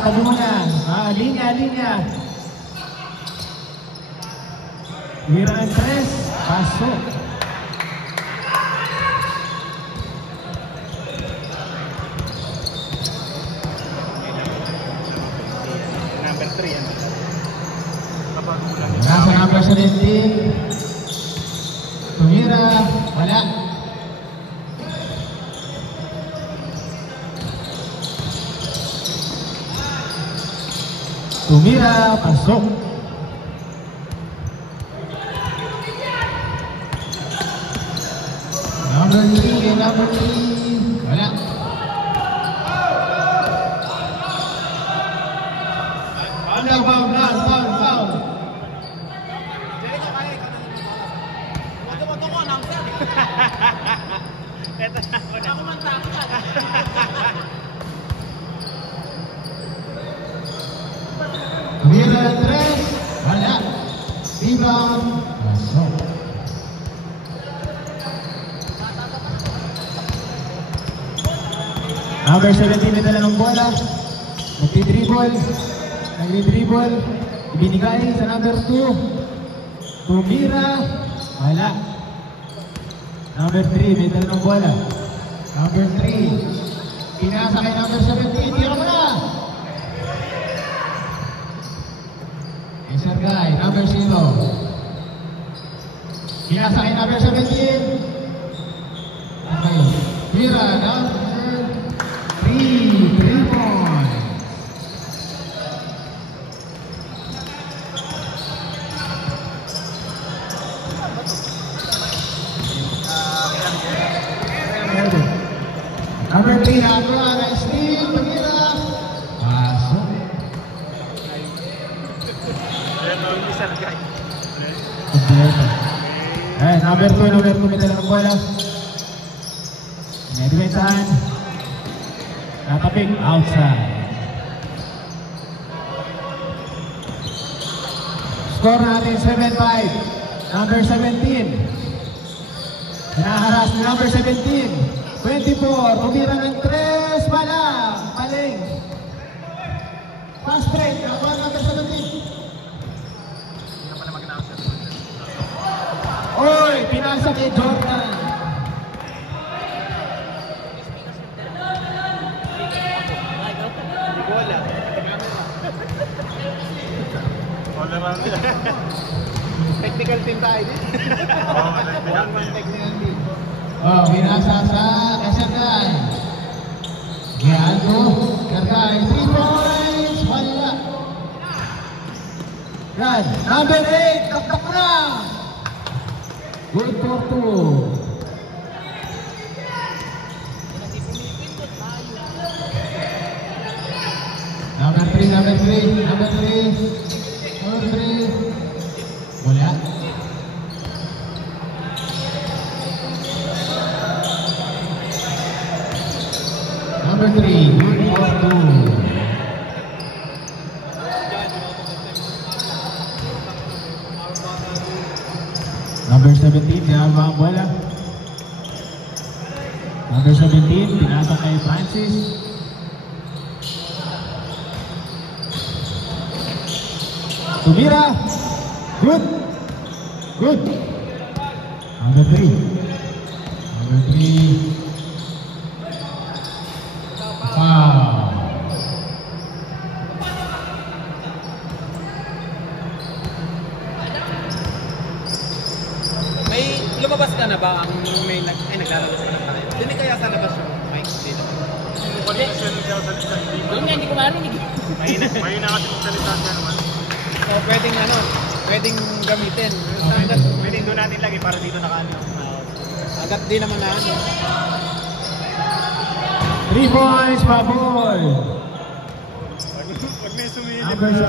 tabi mo na. Linya. Tumira ng 3. Pasok. Number 3 yan. Nasa number 17. Tumira. Wala. Tumira. Pasok. Number 3. Wala. Foul. Ako man takot lang. Tumira 3. Wala. Rebound. Pasok. Number 17 may dala ng bola. Nagdi-dribble. Ibinigay sa number 2. Tumira. Wala. Number 3 may dala ng bola. Number 3. Pinasa kay number 17. Tira mo na. Sergay, number 0. Pinasa kay number 17. Okay. Tira, number 3 points. Number 3, Akla, steal, Tumira. Pasok. Number 2 may dala ng bola. Medvetan. Natapik outside. Score natin 7-5. Number 17. Hinaharas ni number 17. 24. Tumira ng 3. Paling. Fast break. Nakuha number 17. Oy! Pinasa kay Jordan. Technical team tayo din. Oh, binasa sa Sergay. Gialdo, Sergay, 3 points, wala. Yan, number 8, taktak na. Good for 2. Number 3. Wala. Number 3, good for 2. Number 17, Dialba ang bola. Number 17, pinasa kay Francis. Tumira. Good. Number 3. Wow. May lumabas ka na ba ang may naglalabas ka na tayo? Hindi kaya sa labas yung mic dito? Doon nga, hindi ko marinig. Mahina kasi magsalita siya naman. So pwedeng gamitin. Pwedeng doon natin lagi para dito nakaano. Agad din naman na ano. 3 points, Baboy. Pag may sumili. Number 17.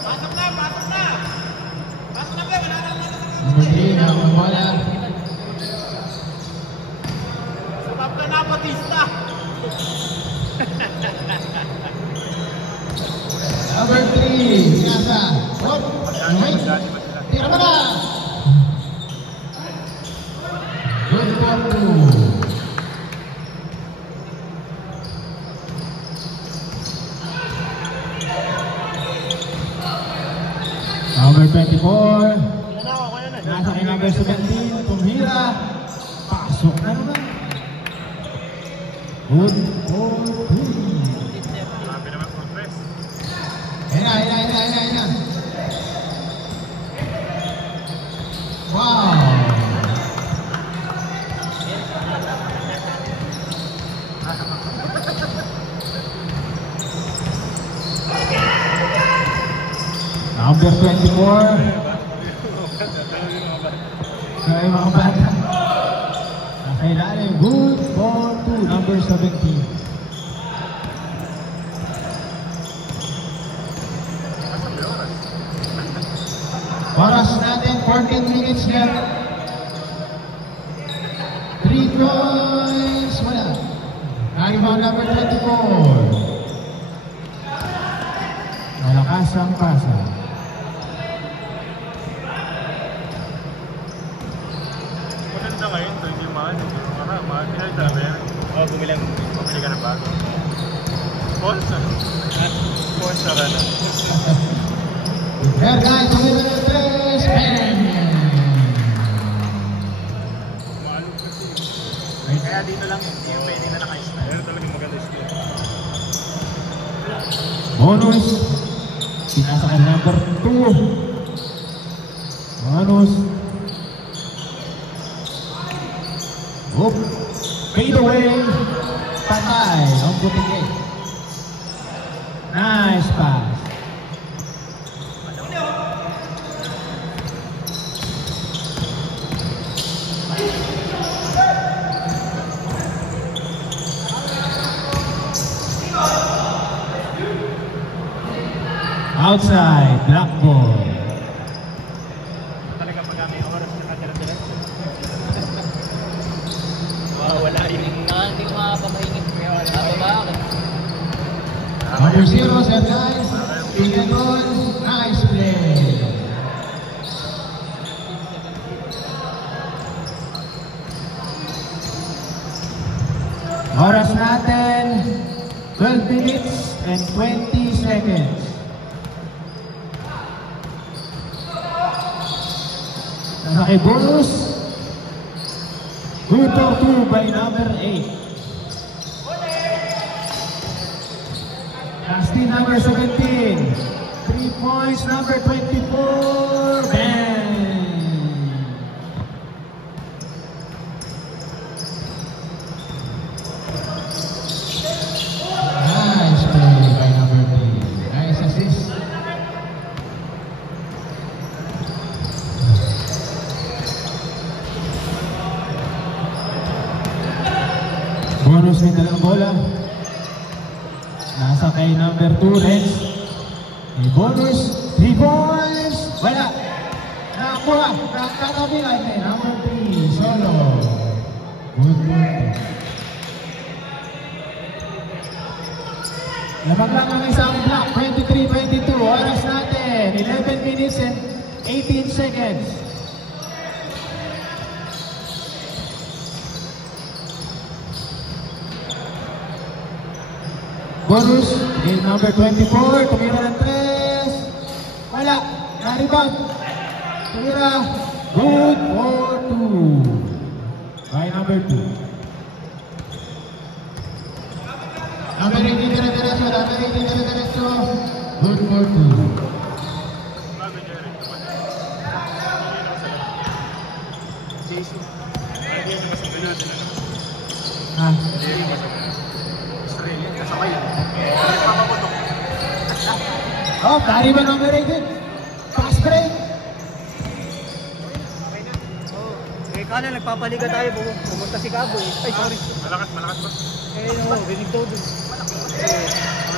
Pasok na! Pasok na, be! Wala na. Number 3, ang bola. Sabab na Batista! Number 3, pinasa. Hop. Tira mo na. Good for 2. Number 24. Yan na ako, kuya na. Nasa kay number 17. Tumira. Pasok na naman. Good for 2. Sabi naman progress. Ayan. Wow. Number 24. Kaya mga bata. Nakailalim. Good for 2. Number 17. Oras natin, 14 minutes left. 3 points, wala. Rebound number 24. Malakas ang pasa. Maganda ngayon, ito hindi mahal. Mahal din talaga yan. Oo, bumili ka ng bago. Sponsor. Sponsor ano. Here guys, tumira ng 3. Bang! Kaya dito lang yung pwede na naka-style. Meron talagang maganda style. Bonus. Pinasa ka number 2. Bonus. Oop. Fade away. Patay. Ang butigay. Nice pass. Outside, black ball. Talaga pag may oras na katira-diretso. Wala yung hindi ko makapamahingit. Bakit? Number 0, sir guys. Pingadon, nice play. Oras natin, 12 minutes and 20 seconds. Nasa kay bonus. Good for 2 by number 8. Nasty number 17. 3 points, number 24. Bang! Nice play by number 3. Nice assist. Bonus may dalang bola. Nasa kay number 2, Renz. May bonus. 3 points. Wala. Nakakuha. Nakatabi ay kay number 3, Solo. Good point. Lamang lang ang isang block. 23-22. Oras natin. 11 minutes and 18 seconds. Bonus, game number 24, tumira ng 3. Wala, na-rebound. Tumira, good for 2. By number 2. Number 18 dire-diretso, number 18 dire-diretso. Good for 2. Jason. Hindi yung masabi natin ano. Ha? Hindi yung masabi. Australia, kasakay yan. Hindi papaputok. Oh, carry ba number 18? Pass break. Kala nagpapaliga tayo, pumunta si Cabo eh. Ay, sorry. Malakas ba? No, rinig daw dun.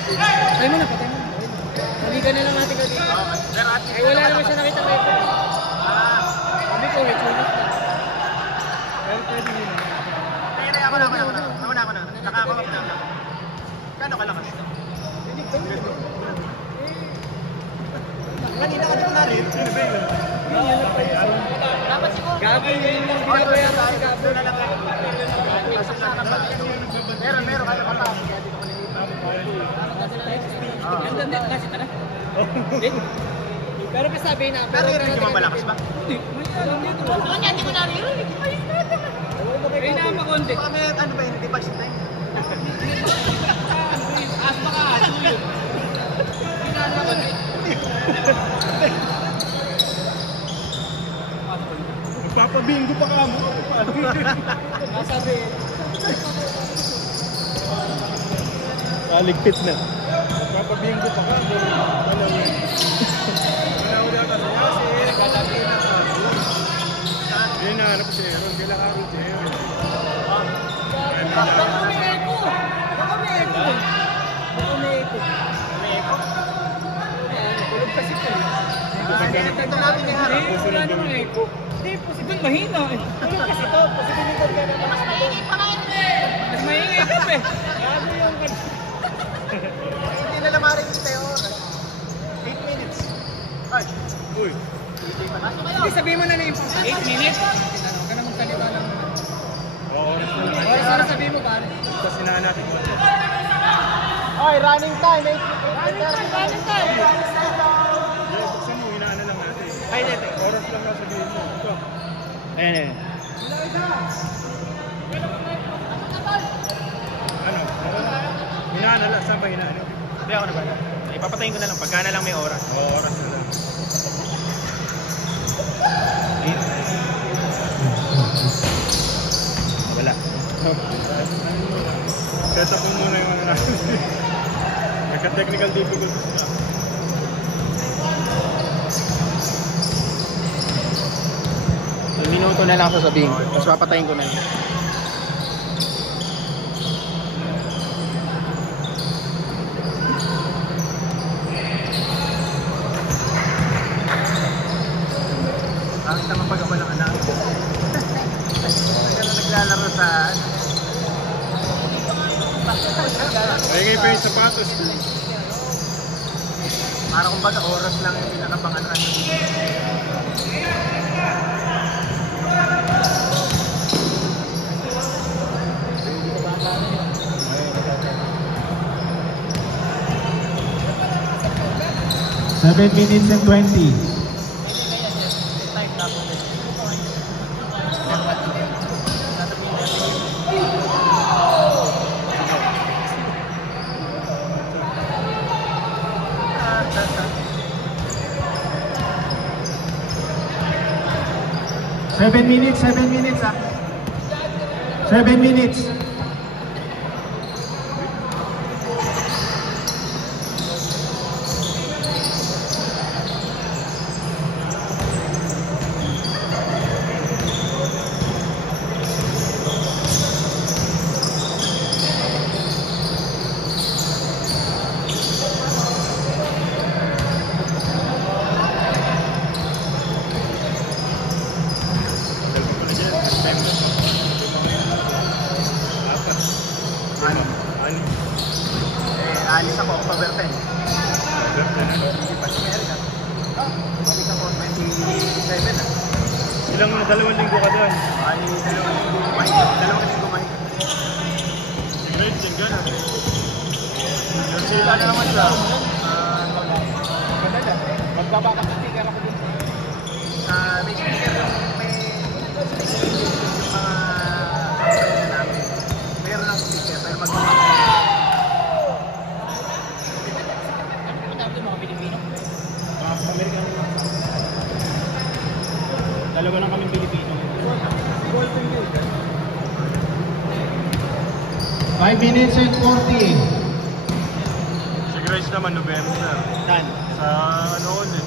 Patay mo na. Naliga na lang natin kasi. Ay, wala naman siya nakita kayo. Sabi ko, sulit na. Pero pwede yun. Ako na. Nakakawap na. Kano kalakas? Rinig daw dun. Kanina ka dito na rin. Sino ba yun? Dapat siguro. Gabi yung binabayaran si Gabi. Meron kaya pa lang. Ganda din kasi tara. Pero pasabi na. Naririnig mo malakas ba? Hindi. Hindi ko naririnig. Ay na makonti. Baka may ano ba yun? Di ba siya? Asma ka, aso yun. Magpapabingo pa ka mo. Nasabi. Kaligpit na. Magpapabingo pa ka. Wala yun. Wala kasi kasi. Kalaki na ka. Yun na, ano po siya. Kailangan ko siya. Baka may echo. Baka may echo. Baka may echo. May echo? Tulog kasi ko. Ito natin yung harap. Hindi, wala namang echo. Hindi, posible mahina eh. Tulog kasi ito. Posibilidad ka na mas maingay pa ngayon eh. Mas maingay ka pa eh. Gago yung Hindi na lamarin kita yung oras. 8 minutes. Ay. Uy. Hindi, sabihin mo na na yung 8 minutes. Huwag ka na magsalita ng Oras na lang. oras na sabihin mo pare. Tapos sinaan natin. Ay, running time. Running time. Buksan mo, hinaan na lang natin. Ay, hindi. Oras lang lang sabihin mo. Ito. Ayan. Ano? Hinaan na lang. Saan ba hinaan? Hindi ako na ba? Ipapatayin ko na lang. Pagka na lang may oras. Oo, oras na lang. Wala. Set up mo muna yung ano natin. Nagka-technical difficulties na. Minuto na lang sasabihin ko. Tapos papatayin ko na lang. Bakit naman pag ako ng anak? Naglalaro sa... Ay, ngayon pa yung sapatos. Parang kumbaga oras lang yung pinakapangalan. Seven minutes and 20. Seven minutes ah. 7 minutes. Alis ako, October 10. Hindi pa si America. Balik ako 27 na. Ilang dalawang linggo ka doon? Ay, dalawang linggo kumain. Great, tinggan. Sila na naman siya. Magbabaka sa sticker ako dun. May speaker yung may mga outside na namin. Meron lang speaker, pero Amerikano. Dalawa lang kami Pilipino. 5 minutes and 40. Si Grace naman, November. Saan? Sa ano ulit?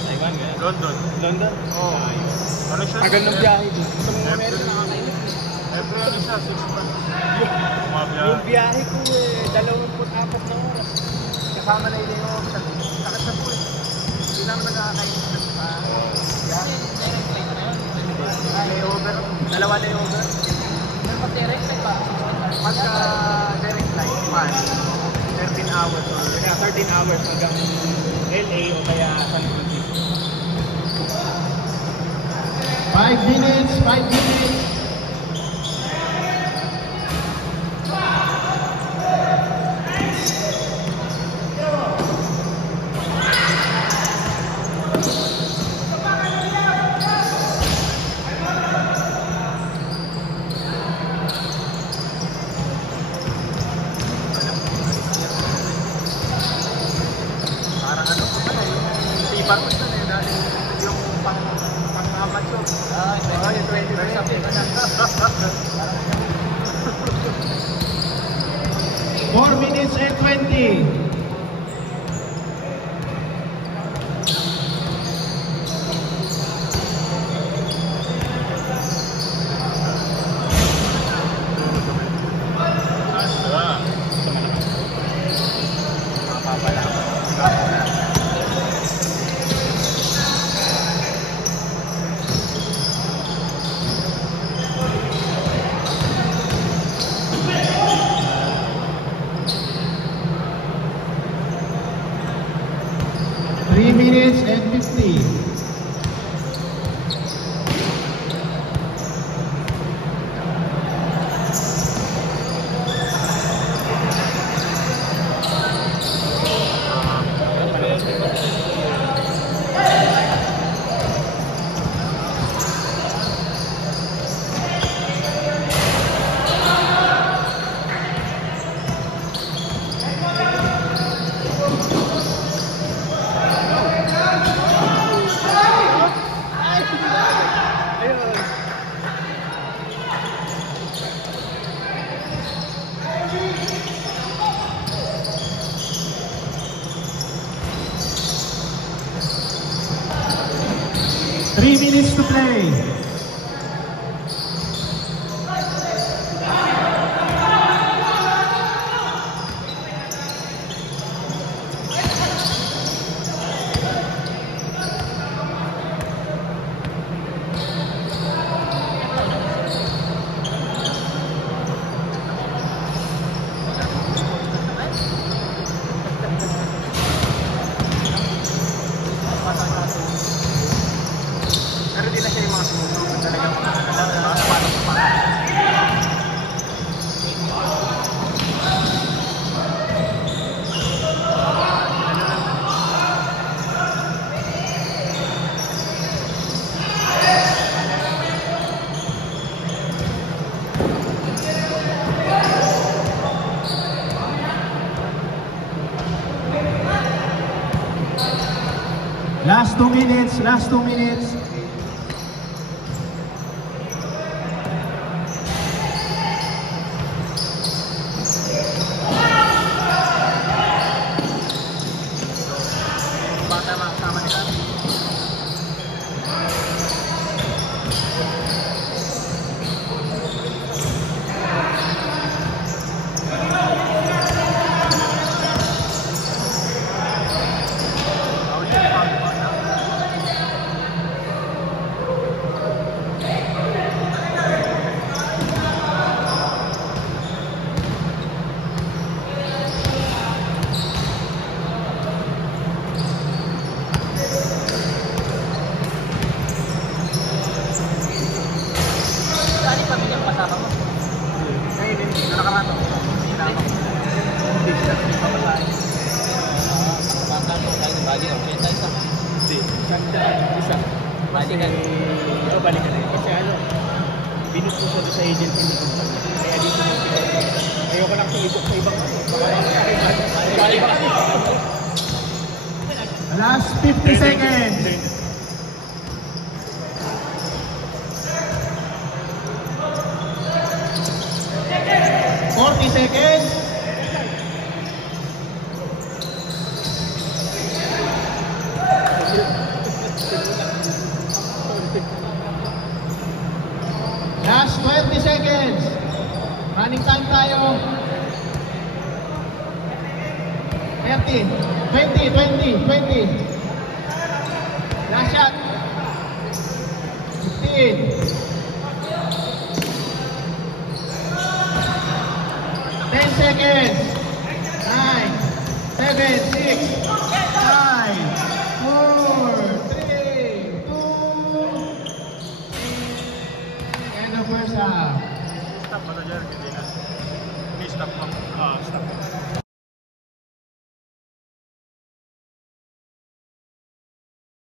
Taiwan ganyan. London. London? Oo. Ano siya? Tagal ng biyahe din. April ano siya? 6 months. Yung biyahe ko 24 na oras. Kasama na yung sakit sa buhay. Hindi naman nagkakakainin sa biyahe. Layover. Dalawa layover. Direct flight ba? Pagka direct flight, 13 hours or 13 hours hanggang LA o kaya San Francisco. 5 minutes, 5 minutes. pang-amateur. Yung 20 first half yun. 4 minutes and 20. Three minutes and 50. Three minutes to play. Pero di na siya yung mga sumusunod talagang mga sapatos pa. Last 2 minutes, last 2 minutes. Bata makasama nila. Saan yung pamilyang kasama mo? Ngayon din, nakakarato. Hindi na ako. Hindi siya, hindi pa masahin. Baka mo tayo sa bagay, okay tayo sa. Hindi, isa. Balikan. Ito balikan na yun. Kasi ano, binus ko siya sa agency nito. Kaya dito mo pinag-ibig. Ayoko lang sumibok sa ibang Last 50 seconds. 40 seconds. Last 20 seconds. Running time tayo. 30, 20. Last shot. 15. 10 seconds. 9, 7, 6, 5, 4, 3, 2, end of first half. Stop pa na dyan, hindi na. May stop pa. Stop.